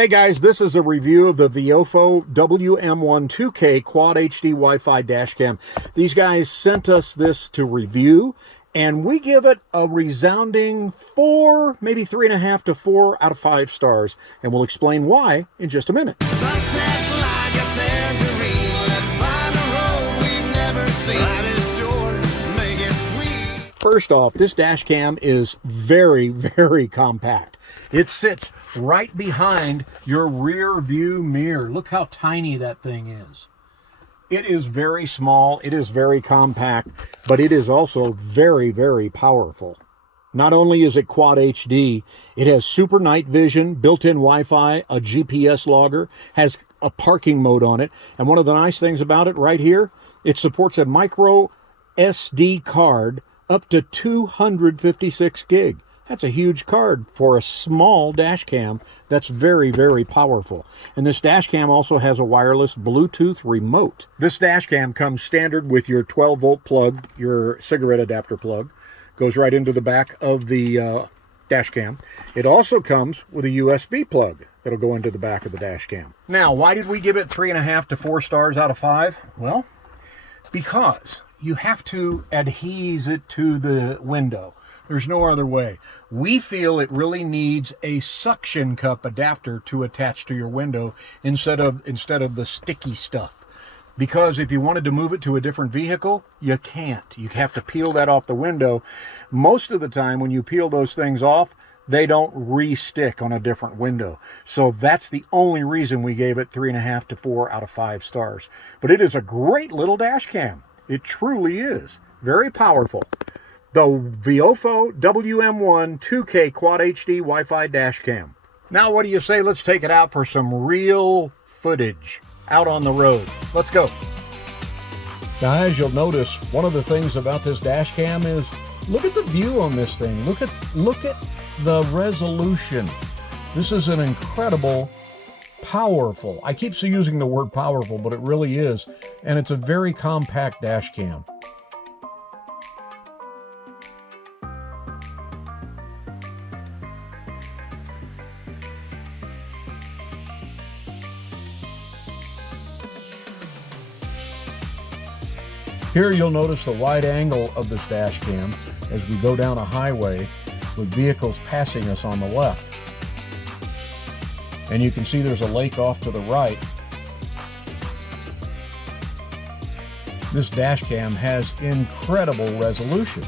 Hey guys, this is a review of the Viofo WM1 2K Quad HD Wi-Fi dash cam. These guys sent us this to review, and we give it a resounding 4, maybe 3.5 to 4 out of 5 stars. And we'll explain why in just a minute. Sunsets like a tangerine. Let's find a road we've never seen. Life is short, make it sweet. First off, this dash cam is very, very compact. It sits right behind your rear view mirror. Look how tiny that thing is. It is very small, it is very compact, but it is also very, very powerful. Not only is it Quad HD, it has super night vision, built-in Wi-Fi, a GPS logger, has a parking mode on it, and one of the nice things about it right here, it supports a micro SD card up to 256 gig. That's a huge card for a small dash cam that's very, very powerful. And this dash cam also has a wireless Bluetooth remote. This dash cam comes standard with your 12-volt plug, your cigarette adapter plug. Goes right into the back of the dash cam. It also comes with a USB plug that'll go into the back of the dash cam. Now, why did we give it 3.5 to 4 stars out of 5? Well, because you have to adhese it to the window. There's no other way. We feel it really needs a suction cup adapter to attach to your window instead of the sticky stuff. Because if you wanted to move it to a different vehicle, you can't. You have to peel that off the window. Most of the time when you peel those things off, they don't re-stick on a different window. So that's the only reason we gave it 3.5 to 4 out of 5 stars. But it is a great little dash cam. It truly is. Very powerful. The Viofo WM1 2K Quad HD Wi-Fi dash cam. Now what do you say, let's take it out for some real footage out on the road. Let's go. Now, as you'll notice, one of the things about this dash cam is, look at the view on this thing. Look at the resolution. This is an incredible, powerful, I keep using the word powerful, but it really is, and it's a very compact dash cam. Here you'll notice the wide angle of this dash cam as we go down a highway with vehicles passing us on the left. And you can see there's a lake off to the right. This dash cam has incredible resolution.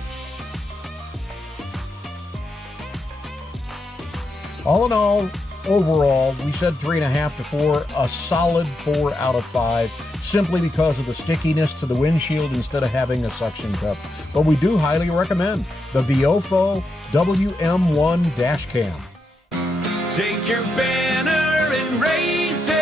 All in all, overall, we said 3.5 to 4, a solid 4 out of 5. Simply because of the stickiness to the windshield instead of having a suction cup. But we do highly recommend the Viofo WM1 dash cam. Take your banner and raise it.